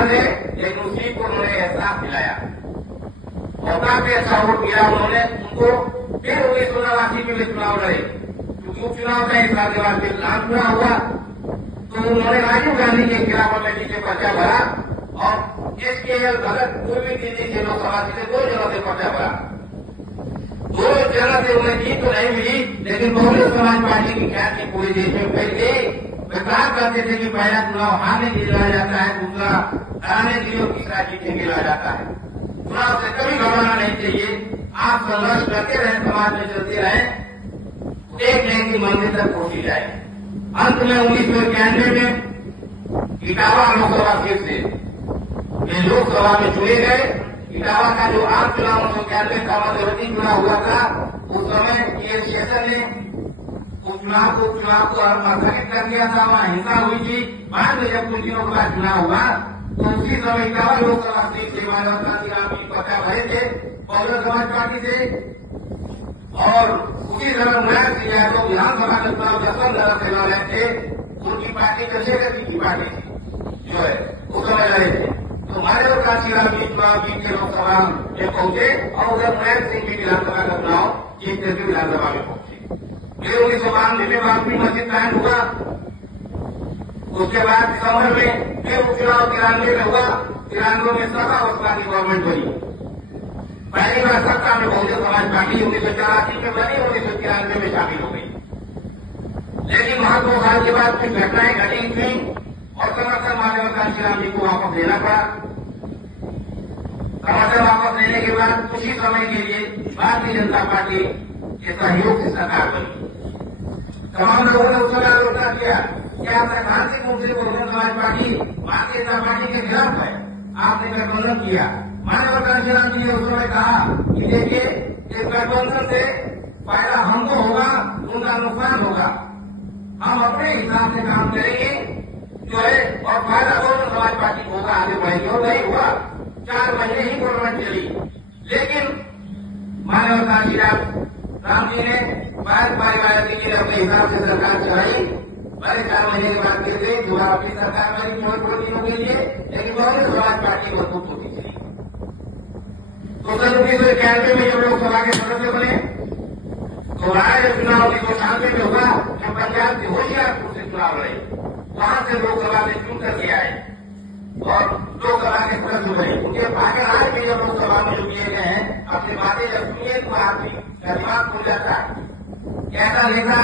लेकिन उसी को उन्होंने एहसास दिलाया और काफी अच्छा वोट दिया उन्होंने उनको। फिर 1989 में चुनाव लड़े, क्योंकि उपचुनाव का हिसाब के बाद फिर लाभ चुनाव हुआ तो उन्होंने राजीव गांधी के खिलाफ कमेटी से पर्चा भरा और एसकेएल भगत पूर्वी दिल्ली से लोकसभा से 2 जगह से पर्चा भरा। 2 जगह से उन्हें जीत तो नहीं मिली, लेकिन बहुजन समाज पार्टी की ख्याति पूरे देश में फैल गई। वे कहा करते थे कि पहला चुनाव हारने के लिए लड़ा जाता है, दूसरा हराने के लिए और तीसरा जीतने के लिए लड़ा जाता है। चुनाव से कभी घबराना नहीं चाहिए। आप संघर्ष करते रहे, समाज में चलते रहे, एक नए की मंजिल तक पहुंची जाए। अंत में 1991 में इटावा लोकसभा सीट से वे लोकसभा में चुने गए। इटावा का जो आम चुनाव 1991 का मध्यवर्ती चुनाव हुआ था, उस समय ये सेशन ने उपचुनाव को स्थगित कर दिया था, वहां हिंसा हुई थी। बाद में जब कुछ दिनों के बाद चुनाव हुआ तो उसी समय इटावा लोकसभा सीट से मानवता राम जी पर्चा भरे थे बहुजन समाज पार्टी से, और उसी तरह मुलायम सिंह यादव विधानसभा के चुनाव 10 से लड़ रहे थे। उनकी पार्टी चंद्रशेखर की पार्टी थी जो है उस समय लड़े थे। तो माधव काशीराम जी चुनाव जीत के लोकसभा में पहुंचे और उधर मुलायम सिंह भी विधानसभा का चुनाव जीत करके विधानसभा में पहुंचे। फिर 1992 में बाबरी मस्जिद कांड हुआ। उसके बाद दिसंबर में फिर उपचुनाव 93 में हुआ। 93 में सपा बसपा की गवर्नमेंट बनी। पहली बार सत्ता में बहुजन समाज पार्टी 1984 में बनी, 1993 में शामिल हो गई। लेकिन वहां 2 साल के बाद कुछ घटनाएं घटी थी और समर्थन माधव काशीराम जी को वापस लेना पड़ा। समर्थन वापस लेने के बाद कुछ ही समय के लिए भारतीय जनता पार्टी के सहयोग से सरकार बनी। तमाम लोगों ने उस समय आलोचना किया कि आप सैद्धांतिक रूप से बहुजन समाज पार्टी भारतीय जनता पार्टी के खिलाफ है, आपने गठबंधन किया। मानव काशीराम जी ने उस समय कहा कि देखिए, इस गठबंधन से फायदा हमको होगा, उनका नुकसान होगा। हम अपने हिसाब से काम करेंगे जो है, और फायदा बहुजन समाज पार्टी को होगा, आगे बढ़ेगी। और नहीं हुआ, 4 महीने ही गवर्नमेंट चली, लेकिन मानव काशीराम जी ने पारिवारिक के लिए अपने हिसाब से सरकार चलाई। पहले 4 महीने के बाद फिर गई, दोबारा अपनी सरकार बनी थोड़े दिनों के लिए, लेकिन बहुजन समाज पार्टी मजबूत होती चली। तो 1991 में जब लोकसभा के सदस्य बने तो राज्य चुनाव 1996 में हुआ, जब पंजाब के होशियारपुर से चुनाव लड़े, वहां से लोकसभा में चुन करके आए और लोकसभा के सदस्य बने। उनके भाग्य आज भी जब लोकसभा में जो किए गए हैं, अपनी बातें जब सुनिए तो आदमी दिमाग खुल जाता है। कैसा नेता